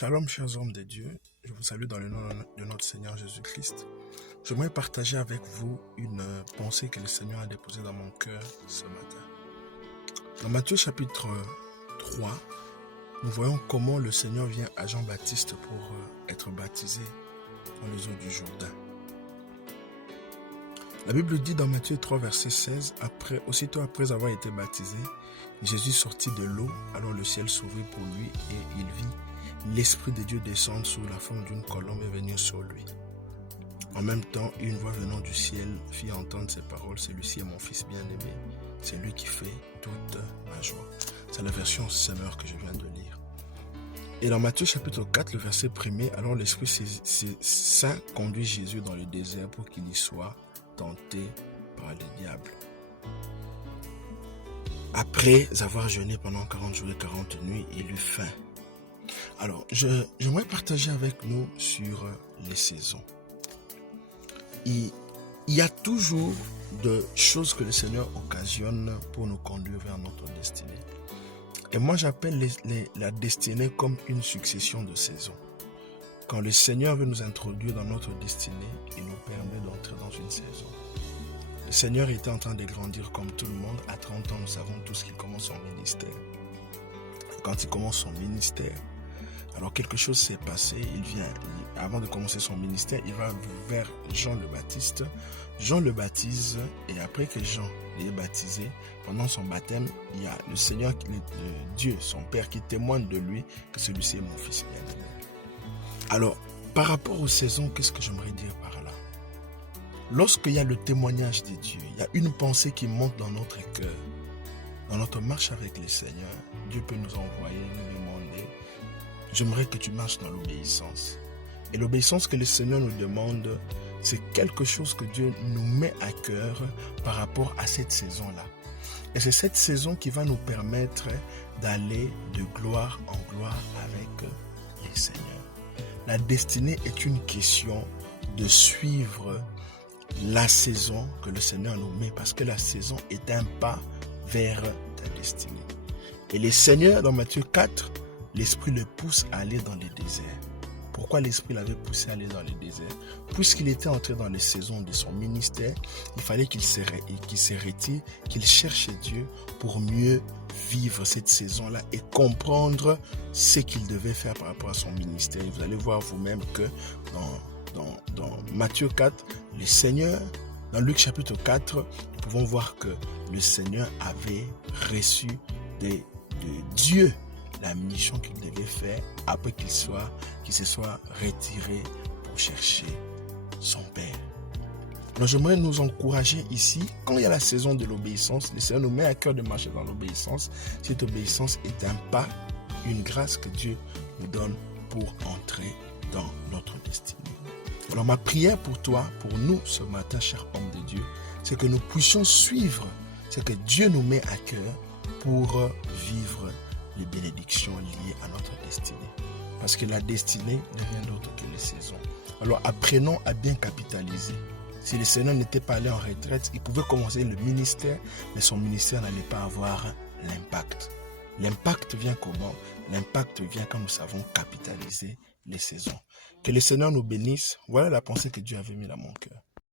Shalom, chers hommes de Dieu. Je vous salue dans le nom de notre Seigneur Jésus-Christ. J'aimerais partager avec vous une pensée que le Seigneur a déposée dans mon cœur ce matin. Dans Matthieu chapitre 3, nous voyons comment le Seigneur vient à Jean-Baptiste pour être baptisé dans les eaux du Jourdain. La Bible dit dans Matthieu 3, verset 16, aussitôt après avoir été baptisé, Jésus sortit de l'eau, alors le ciel s'ouvrit pour lui et il vit l'Esprit de Dieu descendre sous la forme d'une colombe et venir sur lui. En même temps, une voix venant du ciel fit entendre ces paroles, celui-ci est mon fils bien-aimé, c'est lui qui fait toute ma joie. C'est la version Semeur que je viens de lire. Et dans Matthieu chapitre 4, le verset 1er, alors l'Esprit Saint conduit Jésus dans le désert pour qu'il y soit tenté par le diable. Après avoir jeûné pendant 40 jours et 40 nuits, il eut faim. Alors, j'aimerais partager avec nous sur les saisons. Il y a toujours de choses que le Seigneur occasionne pour nous conduire vers notre destinée. Et moi, j'appelle la destinée comme une succession de saisons. Quand le Seigneur veut nous introduire dans notre destinée, il nous permet d'entrer dans une saison. Le Seigneur était en train de grandir comme tout le monde. À 30 ans, nous savons tous qu'il commence son ministère. Quand il commence son ministère, alors quelque chose s'est passé. Avant de commencer son ministère, il va vers Jean le Baptiste. Jean le baptise et après que Jean l'ait baptisé, pendant son baptême, il y a le Seigneur, Dieu, son Père, qui témoigne de lui que celui-ci est mon fils bien-aimé. Alors, par rapport aux saisons, qu'est-ce que j'aimerais dire par là? Lorsqu'il y a le témoignage de Dieu, il y a une pensée qui monte dans notre cœur. Dans notre marche avec le Seigneur, Dieu peut nous envoyer, nous demander, j'aimerais que tu marches dans l'obéissance. Et l'obéissance que le Seigneur nous demande, c'est quelque chose que Dieu nous met à cœur par rapport à cette saison-là. Et c'est cette saison qui va nous permettre d'aller de gloire en gloire avec le Seigneur. La destinée est une question de suivre la saison que le Seigneur nous met, parce que la saison est un pas vers ta destinée. Et le Seigneur, dans Matthieu 4, l'Esprit le pousse à aller dans les déserts. Pourquoi l'Esprit l'avait poussé à aller dans les déserts? Puisqu'il était entré dans les saisons de son ministère, il fallait qu'il se retire, qu'il cherche Dieu pour mieux vivre cette saison-là et comprendre ce qu'il devait faire par rapport à son ministère. Et vous allez voir vous-même que dans Matthieu 4, le Seigneur, dans Luc chapitre 4, nous pouvons voir que le Seigneur avait reçu de Dieu la mission qu'il devait faire après qu'il se soit retiré pour chercher son Père. Donc j'aimerais nous encourager ici, quand il y a la saison de l'obéissance, le Seigneur nous met à cœur de marcher dans l'obéissance. Cette obéissance est un pas, une grâce que Dieu nous donne pour entrer dans notre destinée. Alors ma prière pour toi, pour nous ce matin, chers hommes de Dieu, c'est que nous puissions suivre ce que Dieu nous met à cœur pour vivre les bénédictions liées à notre destinée. Parce que la destinée n'est rien d'autre que les saisons. Alors apprenons à bien capitaliser. Si le Seigneur n'était pas allé en retraite, il pouvait commencer le ministère, mais son ministère n'allait pas avoir l'impact. L'impact vient comment? L'impact vient quand nous savons capitaliser les saisons. Que le Seigneur nous bénisse. Voilà la pensée que Dieu avait mise dans mon cœur.